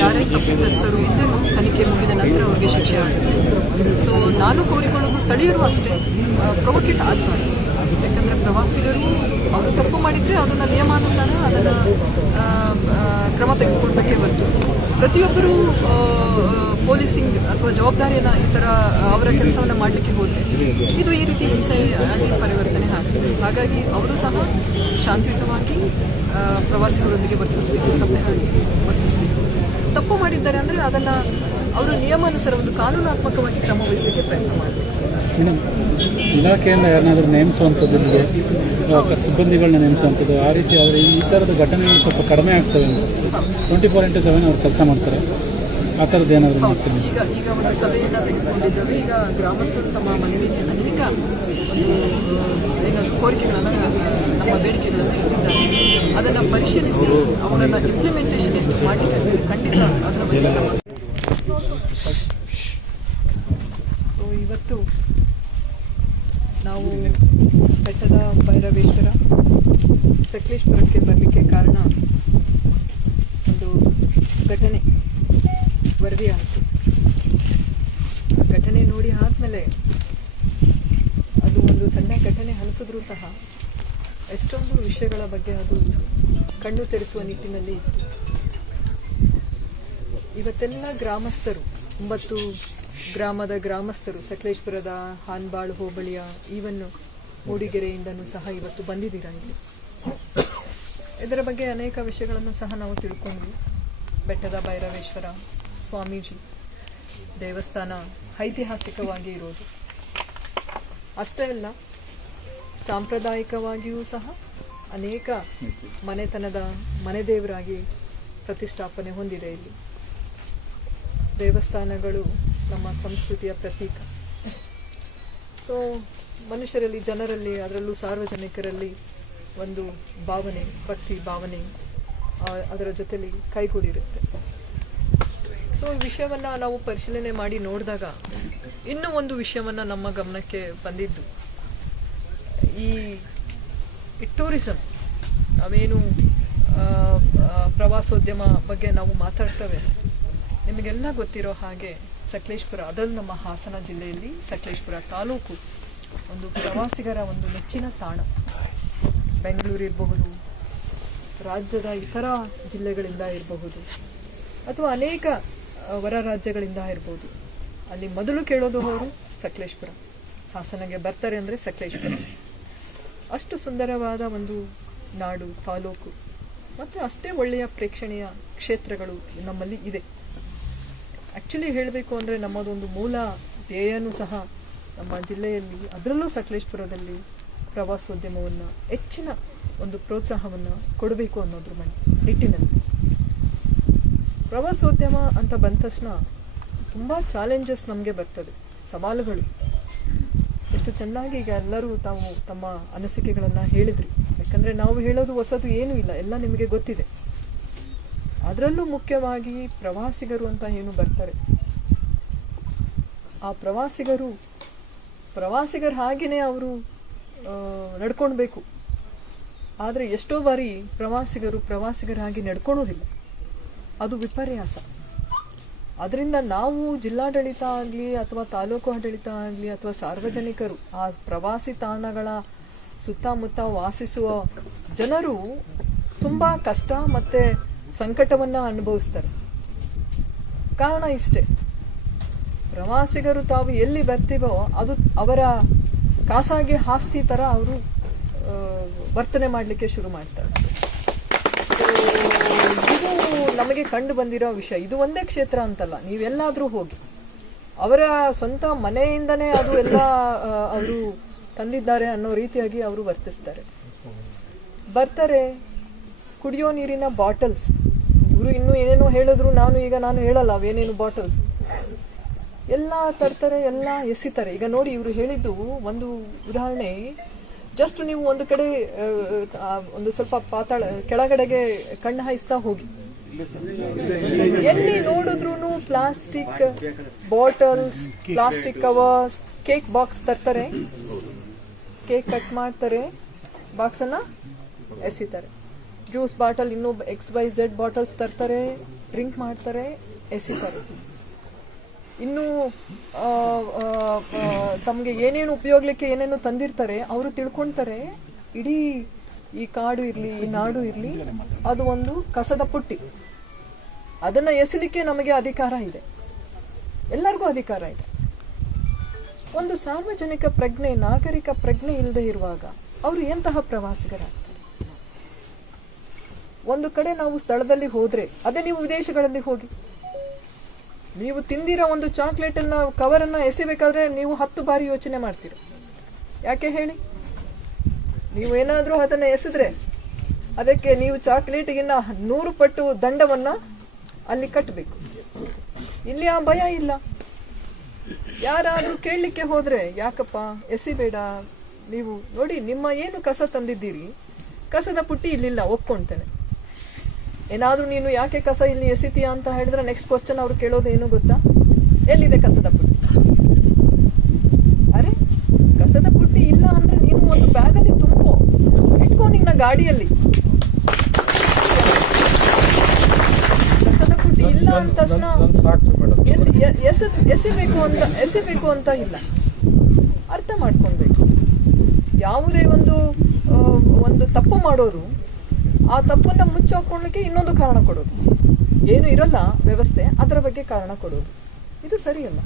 ಯಾರೇ ತಪ್ಪಿತಸ್ಥರು ಇದ್ದರೂ ತನಿಖೆ ಮುಗಿದ ನಂತರ ಅವರಿಗೆ ಶಿಕ್ಷೆ ಆಗುತ್ತೆ. ಸೊ ನಾನು ಕೋರಿಕೊಳ್ಳೋದು ಸ್ಥಳೀಯರು ಅಷ್ಟೇ ಪ್ರೊವೋಕೇಟ್ ಆಗಬಾರ್ದು. ಯಾಕಂದರೆ ಪ್ರವಾಸಿಗರು ಅವರು ತಪ್ಪು ಮಾಡಿದರೆ ಅದನ್ನು ನಿಯಮಾನುಸಾರ ಅದನ್ನು ಕ್ರಮ ತೆಗೆದುಕೊಳ್ಬೇಕೇ ಹೊರತು ಪ್ರತಿಯೊಬ್ಬರೂ ಪೊಲೀಸಿಂಗ್ ಅಥವಾ ಜವಾಬ್ದಾರಿಯನ್ನು ಈ ಥರ ಅವರ ಕೆಲಸವನ್ನು ಮಾಡಲಿಕ್ಕೆ ಹೋದರೆ ಇದು ಈ ರೀತಿ ಹಿಂಸೆಯಾಗಿ ಪರಿವರ್ತನೆ ಆಗುತ್ತೆ. ಹಾಗಾಗಿ ಅವರು ಸಹ ಶಾಂತಿಯುತವಾಗಿ ಪ್ರವಾಸಿಗರೊಂದಿಗೆ ವರ್ತಿಸಬೇಕು, ಸಭ್ಯವಾಗಿ ವರ್ತಿಸಬೇಕು. ತಪ್ಪು ಮಾಡಿದ್ದಾರೆ ಅಂದರೆ ಅದನ್ನು ಅವರು ನಿಯಮಾನುಸಾರ ಒಂದು ಕಾನೂನಾತ್ಮಕವಾಗಿ ಕ್ರಮ ವಹಿಸಲಿಕ್ಕೆ ಪ್ರಯತ್ನ ಮಾಡಬೇಕು. ಇಲಾಖೆಯಿಂದ ಯಾರನ್ನಾದರೂ ನೇಮಿಸುವಂಥದ್ದು, ನಿಮಗೆ ಸಿಬ್ಬಂದಿಗಳನ್ನ ನೇಮಿಸುವಂಥದ್ದು, ಆ ರೀತಿ ಆದರೆ ಈ ಥರದ ಘಟನೆಗಳು ಸ್ವಲ್ಪ ಕಡಿಮೆ ಆಗ್ತವೆ ಅಂತ 24/7 ಅವ್ರು ಕೆಲಸ ಮಾಡ್ತಾರೆ. ಆ ಥರದ್ದು ಏನಾದರೂ ಮಾಡ್ತೀನಿ. ಈಗ ಒಂದು ಸಭೆಯನ್ನು ತೆಗೆದುಕೊಂಡಿದ್ದೇವೆ. ಈಗ ಗ್ರಾಮಸ್ಥರು ತಮ್ಮ ಮನವಿಗೆ ಅನೇಕ ಏನಾದರೂ ಕೋರಿಕೆಗಳನ್ನು ನಮ್ಮ ಬೇಡಿಕೆಗಳನ್ನು ಇಟ್ಟಿದ್ದಾರೆ. ಅದನ್ನು ಪರಿಶೀಲಿಸಿ ಅವುಗಳನ್ನು ಇಂಪ್ಲಿಮೆಂಟೇಷನ್ ಎಷ್ಟು ಮಾಡಲಿಕ್ಕೆ ಖಂಡಿತ ಅದರ ಬಗ್ಗೆ ಸೊ ಇವತ್ತು ನಾವು ಬೆಟ್ಟದ ಭೈರವೇಶ್ವರ ಸಕಲೇಶ್ಪುರಕ್ಕೆ ಬರಲಿಕ್ಕೆ ಕಾರಣ ಒಂದು ಘಟನೆ ವರದಿ ಆಯಿತು. ಘಟನೆ ನೋಡಿ ಆದಮೇಲೆ ಅದು ಒಂದು ಸಣ್ಣ ಘಟನೆ ಅನಿಸಿದ್ರೂ ಸಹ ಎಷ್ಟೊಂದು ವಿಷಯಗಳ ಬಗ್ಗೆ ಅದು ಕಣ್ಣು ತೆರೆಸುವ ನಿಟ್ಟಿನಲ್ಲಿ ಇತ್ತು. ಇವತ್ತೆಲ್ಲ ಗ್ರಾಮಸ್ಥರು 9 ಗ್ರಾಮದ ಗ್ರಾಮಸ್ಥರು ಸಕಲೇಶ್ಪುರದ ಹಾನ್ಬಾಳ್ ಹೋಬಳಿಯ ಈವನ್ನು ಮೂಡಿಗೆರೆಯಿಂದನೂ ಸಹ ಇವತ್ತು ಬಂದಿದ್ದೀರಾ ಇಲ್ಲಿ. ಇದರ ಬಗ್ಗೆ ಅನೇಕ ವಿಷಯಗಳನ್ನು ಸಹ ನಾವು ತಿಳ್ಕೊಂಡ್ವಿ. ಬೆಟ್ಟದ ಭೈರವೇಶ್ವರ ಸ್ವಾಮೀಜಿ ದೇವಸ್ಥಾನ ಐತಿಹಾಸಿಕವಾಗಿ ಇರೋದು ಅಷ್ಟೇ ಅಲ್ಲ, ಸಾಂಪ್ರದಾಯಿಕವಾಗಿಯೂ ಸಹ ಅನೇಕ ಮನೆತನದ ಮನೆದೇವರಾಗಿ ಪ್ರತಿಷ್ಠಾಪನೆ ಹೊಂದಿದೆ. ಇಲ್ಲಿ ದೇವಸ್ಥಾನಗಳು ನಮ್ಮ ಸಂಸ್ಕೃತಿಯ ಪ್ರತೀಕ. ಸೊ ಮನುಷ್ಯರಲ್ಲಿ, ಜನರಲ್ಲಿ, ಅದರಲ್ಲೂ ಸಾರ್ವಜನಿಕರಲ್ಲಿ ಒಂದು ಭಾವನೆ, ಭಕ್ತಿ ಭಾವನೆ ಅದರ ಜೊತೆಲಿ ಕೈಗೂಡಿರುತ್ತೆ. ಸೊ ಈ ವಿಷಯವನ್ನು ನಾವು ಪರಿಶೀಲನೆ ಮಾಡಿ ನೋಡಿದಾಗ ಇನ್ನೂ ಒಂದು ವಿಷಯವನ್ನು ನಮ್ಮ ಗಮನಕ್ಕೆ ಬಂದಿದ್ದು, ಈ ಟೂರಿಸಂ ನಾವೇನು ಪ್ರವಾಸೋದ್ಯಮ ಬಗ್ಗೆ ನಾವು ಮಾತಾಡ್ತೇವೆ, ನಿಮಗೆಲ್ಲ ಗೊತ್ತಿರೋ ಹಾಗೆ ಸಕಲೇಶ್ಪುರ, ಅದರಲ್ಲೂ ನಮ್ಮ ಹಾಸನ ಜಿಲ್ಲೆಯಲ್ಲಿ ಸಕಲೇಶ್ಪುರ ತಾಲೂಕು ಒಂದು ಪ್ರವಾಸಿಗರ ಒಂದು ನೆಚ್ಚಿನ ತಾಣ. ಬೆಂಗಳೂರು ಇರಬಹುದು, ರಾಜ್ಯದ ಇತರ ಜಿಲ್ಲೆಗಳಿಂದ ಇರಬಹುದು, ಅಥವಾ ಅನೇಕ ಹೊರ ರಾಜ್ಯಗಳಿಂದ ಇರ್ಬೋದು. ಅಲ್ಲಿ ಮೊದಲು ಕೇಳೋದು ಅವರು ಸಕಲೇಶ್ಪುರ. ಹಾಸನಗೆ ಬರ್ತಾರೆ ಅಂದರೆ ಸಕಲೇಶ್ಪುರ. ಅಷ್ಟು ಸುಂದರವಾದ ಒಂದು ನಾಡು, ತಾಲೂಕು, ಮತ್ತು ಅಷ್ಟೇ ಒಳ್ಳೆಯ ಪ್ರೇಕ್ಷಣೀಯ ಕ್ಷೇತ್ರಗಳು ನಮ್ಮಲ್ಲಿ ಇದೆ. ಆ್ಯಕ್ಚುಲಿ ಹೇಳಬೇಕು ಅಂದರೆ ನಮ್ಮದೊಂದು ಮೂಲ ಧ್ಯೇಯನೂ ಸಹ ನಮ್ಮ ಜಿಲ್ಲೆಯಲ್ಲಿ, ಅದರಲ್ಲೂ ಸಕಲೇಶ್ಪುರದಲ್ಲಿ ಪ್ರವಾಸೋದ್ಯಮವನ್ನು ಹೆಚ್ಚಿನ ಒಂದು ಪ್ರೋತ್ಸಾಹವನ್ನು ಕೊಡಬೇಕು ಅನ್ನೋದ್ರ ನಿಟ್ಟಿನಲ್ಲಿ. ಪ್ರವಾಸೋದ್ಯಮ ಅಂತ ಬಂದ ತಕ್ಷಣ ತುಂಬ ಚಾಲೆಂಜಸ್ ನಮಗೆ ಬರ್ತದೆ, ಸವಾಲುಗಳು. ಎಷ್ಟು ಚೆನ್ನಾಗಿ ಈಗ ಎಲ್ಲರೂ ತಾವು ತಮ್ಮ ಅನಿಸಿಕೆಗಳನ್ನು ಹೇಳಿದ್ರಿ. ಯಾಕಂದರೆ ನಾವು ಹೇಳೋದು ಹೊಸದು ಏನೂ ಇಲ್ಲ, ಎಲ್ಲ ನಿಮಗೆ ಗೊತ್ತಿದೆ. ಅದರಲ್ಲೂ ಮುಖ್ಯವಾಗಿ ಪ್ರವಾಸಿಗರು ಅಂತ ಏನು ಬರ್ತಾರೆ, ಆ ಪ್ರವಾಸಿಗರು ಹಾಗೆಯೇ ಅವರು ನಡ್ಕೊಳ್ಬೇಕು. ಆದರೆ ಎಷ್ಟೋ ಬಾರಿ ಪ್ರವಾಸಿಗರಾಗಿ ನಡ್ಕೊಳೋದಿಲ್ಲ, ಅದು ವಿಪರ್ಯಾಸ. ಅದರಿಂದ ನಾವು ಜಿಲ್ಲಾಡಳಿತ ಆಗಲಿ ಅಥವಾ ತಾಲೂಕು ಆಡಳಿತ ಆಗಲಿ ಅಥವಾ ಸಾರ್ವಜನಿಕರು, ಆ ಪ್ರವಾಸಿ ತಾಣಗಳ ಸುತ್ತಮುತ್ತ ವಾಸಿಸುವ ಜನರು ತುಂಬ ಕಷ್ಟ ಮತ್ತು ಸಂಕಟವನ್ನು ಅನುಭವಿಸ್ತಾರೆ. ಕಾರಣ ಇಷ್ಟೇ, ಪ್ರವಾಸಿಗರು ತಾವು ಎಲ್ಲಿ ಬರ್ತೀವೋ ಅದು ಅವರ ಖಾಸಗಿ ಆಸ್ತಿ ಥರ ಅವರು ವರ್ತನೆ ಮಾಡಲಿಕ್ಕೆ ಶುರು ಮಾಡ್ತಾರೆ. ಇದು ನಮಗೆ ಕಂಡು ಬಂದಿರೋ ವಿಷಯ. ಇದು ಒಂದೇ ಕ್ಷೇತ್ರ ಅಂತಲ್ಲ, ನೀವೆಲ್ಲಾದರೂ ಹೋಗಿ ಅವರ ಸ್ವಂತ ಮನೆಯಿಂದನೇ ಅದು ಎಲ್ಲ ಅವರು ತಂದಿದ್ದಾರೆ ಅನ್ನೋ ರೀತಿಯಾಗಿ ಅವರು ವರ್ತಿಸ್ತಾರೆ. ಬರ್ತಾರೆ, ಕುಡಿಯೋ ನೀರಿನ ಬಾಟಲ್ಸ್, ಇವರು ಇನ್ನೂ ಏನೇನೋ ಹೇಳಿದ್ರು, ನಾನು ಹೇಳಲ್ಲ ಅವೇನೇನು ಬಾಟಲ್ಸ್ ಎಲ್ಲ ತರ್ತಾರೆ, ಎಲ್ಲ ಎಸಿತಾರೆ. ಈಗ ನೋಡಿ, ಇವರು ಹೇಳಿದ್ದು ಒಂದು ಉದಾಹರಣೆ. ಜಸ್ಟ್ ನೀವು ಒಂದು ಕಡೆ ಒಂದು ಸ್ವಲ್ಪ ಕೆಳಗಡೆಗೆ ಕಣ್ಣು ಹಾಯಿಸ್ತಾ ಹೋಗಿ, ಎಲ್ಲಿ ನೋಡಿದ್ರು plastic bottles, plastic covers, cake box ತರ್ತಾರೆ, ಕೇಕ್ ಕಟ್ ಮಾಡ್ತಾರೆ, ಬಾಕ್ಸನ್ನು ಎಸಿತಾರೆ. ಜ್ಯೂಸ್ ಬಾಟಲ್, ಇನ್ನೂ XYZ ಬಾಟಲ್ಸ್ ತರ್ತಾರೆ, ಡ್ರಿಂಕ್ ಮಾಡ್ತಾರೆ, ಎಸಿತಾರೆ. ಇನ್ನು ತಮಗೆ ಏನೇನು ಉಪಯೋಗಕ್ಕೆ ಏನೇನು ತಂದಿರ್ತಾರೆ ಅವರು ತಿಳ್ಕೊಳ್ತಾರೆ ಇಡೀ ಈ ಕಾಡು ಇರಲಿ, ಈ ನಾಡು ಇರಲಿ, ಅದು ಒಂದು ಕಸದ ಪುಟ್ಟಿ. ಅದನ್ನ ಎಸಲಿಕ್ಕೆ ನಮಗೆ ಅಧಿಕಾರ ಇದೆ, ಎಲ್ಲರಿಗೂ ಅಧಿಕಾರ ಇದೆ. ಒಂದು ಸಾರ್ವಜನಿಕ ಪ್ರಜ್ಞೆ, ನಾಗರಿಕ ಪ್ರಜ್ಞೆ ಇಲ್ಲದೆ ಇರುವಾಗ ಅವರು ಎಂತಹ ಪ್ರವಾಸಿಗರಾಗ್ತಾರೆ? ಒಂದು ಕಡೆ ನಾವು ಸ್ಥಳದಲ್ಲಿ ಹೋದ್ರೆ, ಅದೇ ನೀವು ವಿದೇಶಗಳಲ್ಲಿ ಹೋಗಿ ನೀವು ತಿಂದಿರೋ ಒಂದು ಚಾಕ್ಲೇಟ್ ಅನ್ನ ಕವರ್ ಅನ್ನ ಎಸಿಬೇಕಾದ್ರೆ ನೀವು 10 ಬಾರಿ ಯೋಚನೆ ಮಾಡ್ತೀರ. ಯಾಕೆ ಹೇಳಿ? ನೀವು ಏನಾದ್ರೂ ಅದನ್ನ ಎಸೆದ್ರೆ ಅದಕ್ಕೆ ನೀವು ಚಾಕ್ಲೇಟ್ಗಿನ್ನ 100 ಪಟ್ಟು ದಂಡವನ್ನ ಅಲ್ಲಿ ಕಟ್ಟಬೇಕು. ಇಲ್ಲಿ ಆ ಭಯ ಇಲ್ಲ. ಯಾರಾದ್ರೂ ಕೇಳಲಿಕ್ಕೆ ಹೋದ್ರೆ, ಯಾಕಪ್ಪ ಎಸಿಬೇಡ, ನೀವು ನೋಡಿ ನಿಮ್ಮ ಏನು ಕಸ ತಂದಿದ್ದೀರಿ, ಕಸದ ಪುಟ್ಟಿ ಇಲ್ಲಿಲ್ಲ, ಒಪ್ಕೊಂತೇನೆ. ಏನಾದ್ರೂ ನೀನು ಯಾಕೆ ಕಸ ಇಲ್ಲಿ ಎಸಿತೀಯ ಅಂತ ಹೇಳಿದ್ರೆ ನೆಕ್ಸ್ಟ್ ಕ್ವಶನ್ ಅವ್ರು ಕೇಳೋದು ಏನು ಗೊತ್ತಾ? ಎಲ್ಲಿದೆ ಕಸದ ಪುಟ್ಟಿ? ಅರೆ, ಕಸದ ಪುಟ್ಟಿ ಇಲ್ಲ ಅಂದ್ರೆ ನೀನು ಒಂದು ಬ್ಯಾಗಲ್ಲಿ ತುಂಬೋ, ಇಟ್ಕೋ ನಿನ್ನ ಗಾಡಿಯಲ್ಲಿ. ಕಸದ ಪುಟ್ಟಿ ಇಲ್ಲ ಅಂದ ತಕ್ಷಣ ಎಸಿಬೇಕು ಅಂತ ಇಲ್ಲ. ಅರ್ಥ ಮಾಡ್ಕೊಳ್ಬೇಕು. ಯಾವುದೇ ಒಂದು ತಪ್ಪು ಮಾಡೋರು ಆ ತಪ್ಪನ್ನ ಮುಚ್ಚಾಕೊಳ್ಳಿಕ್ಕೆ ಇನ್ನೊಂದು ಕಾರಣ ಕೊಡೋದು, ಏನು ಇರಲ್ಲ ವ್ಯವಸ್ಥೆ, ಅದರ ಬಗ್ಗೆ ಕಾರಣ ಕೊಡೋದು, ಇದು ಸರಿಯಲ್ಲ.